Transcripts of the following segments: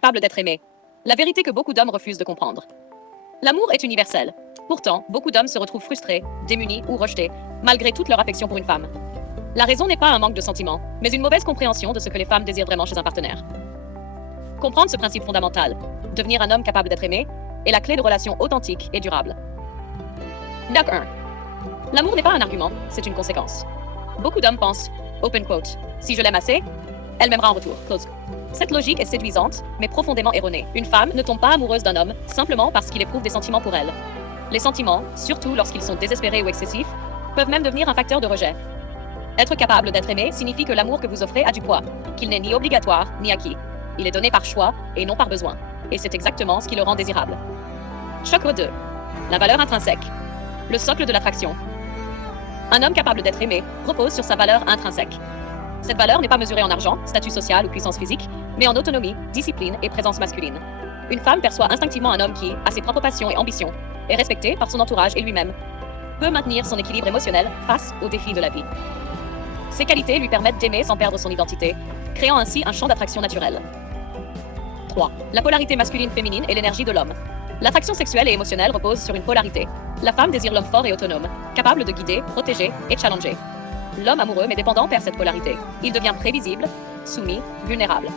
Capable d'être aimé. La vérité que beaucoup d'hommes refusent de comprendre. L'amour est universel. Pourtant, beaucoup d'hommes se retrouvent frustrés, démunis ou rejetés, malgré toute leur affection pour une femme. La raison n'est pas un manque de sentiments, mais une mauvaise compréhension de ce que les femmes désirent vraiment chez un partenaire. Comprendre ce principe fondamental, devenir un homme capable d'être aimé, est la clé de relations authentiques et durables. Doc 1. L'amour n'est pas un argument, c'est une conséquence. Beaucoup d'hommes pensent, open quote, si je l'aime assez, elle m'aimera en retour. Close. Cette logique est séduisante, mais profondément erronée. Une femme ne tombe pas amoureuse d'un homme simplement parce qu'il éprouve des sentiments pour elle. Les sentiments, surtout lorsqu'ils sont désespérés ou excessifs, peuvent même devenir un facteur de rejet. Être capable d'être aimé signifie que l'amour que vous offrez a du poids, qu'il n'est ni obligatoire ni acquis. Il est donné par choix et non par besoin. Et c'est exactement ce qui le rend désirable. Choc 2. La valeur intrinsèque. Le socle de l'attraction. Un homme capable d'être aimé repose sur sa valeur intrinsèque. Cette valeur n'est pas mesurée en argent, statut social ou puissance physique, mais en autonomie, discipline et présence masculine. Une femme perçoit instinctivement un homme qui, à ses propres passions et ambitions, est respecté par son entourage et lui-même, peut maintenir son équilibre émotionnel face aux défis de la vie. Ces qualités lui permettent d'aimer sans perdre son identité, créant ainsi un champ d'attraction naturel. 3. La polarité masculine-féminine et l'énergie de l'homme. L'attraction sexuelle et émotionnelle repose sur une polarité. La femme désire l'homme fort et autonome, capable de guider, protéger et challenger. L'homme amoureux mais dépendant perd cette polarité. Il devient prévisible, soumis, vulnérable.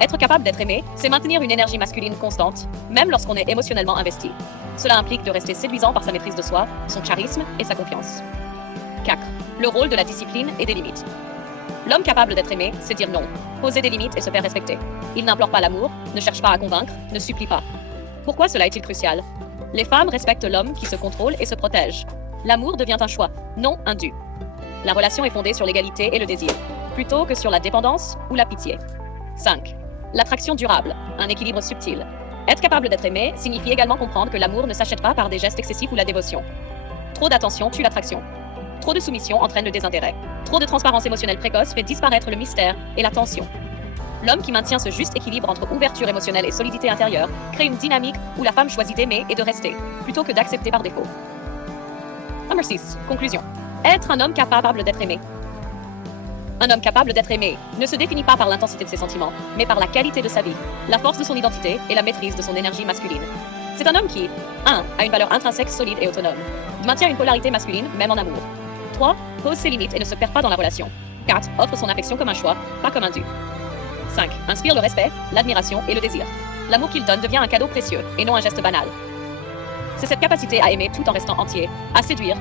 Être capable d'être aimé, c'est maintenir une énergie masculine constante, même lorsqu'on est émotionnellement investi. Cela implique de rester séduisant par sa maîtrise de soi, son charisme et sa confiance. 4. Le rôle de la discipline et des limites. L'homme capable d'être aimé, c'est dire non, poser des limites et se faire respecter. Il n'implore pas l'amour, ne cherche pas à convaincre, ne supplie pas. Pourquoi cela est-il crucial? Les femmes respectent l'homme qui se contrôle et se protège. L'amour devient un choix, non un dû. La relation est fondée sur l'égalité et le désir, plutôt que sur la dépendance ou la pitié. 5. L'attraction durable, un équilibre subtil. Être capable d'être aimé signifie également comprendre que l'amour ne s'achète pas par des gestes excessifs ou la dévotion. Trop d'attention tue l'attraction. Trop de soumission entraîne le désintérêt. Trop de transparence émotionnelle précoce fait disparaître le mystère et la tension. L'homme qui maintient ce juste équilibre entre ouverture émotionnelle et solidité intérieure crée une dynamique où la femme choisit d'aimer et de rester, plutôt que d'accepter par défaut. Number 6. Conclusion. Être un homme capable d'être aimé. Un homme capable d'être aimé ne se définit pas par l'intensité de ses sentiments, mais par la qualité de sa vie, la force de son identité et la maîtrise de son énergie masculine. C'est un homme qui 1. A une valeur intrinsèque solide et autonome. Maintient une polarité masculine, même en amour. 3. Pose ses limites et ne se perd pas dans la relation. 4. Offre son affection comme un choix, pas comme un dû. 5. Inspire le respect, l'admiration et le désir. L'amour qu'il donne devient un cadeau précieux et non un geste banal. C'est cette capacité à aimer tout en restant entier, à séduire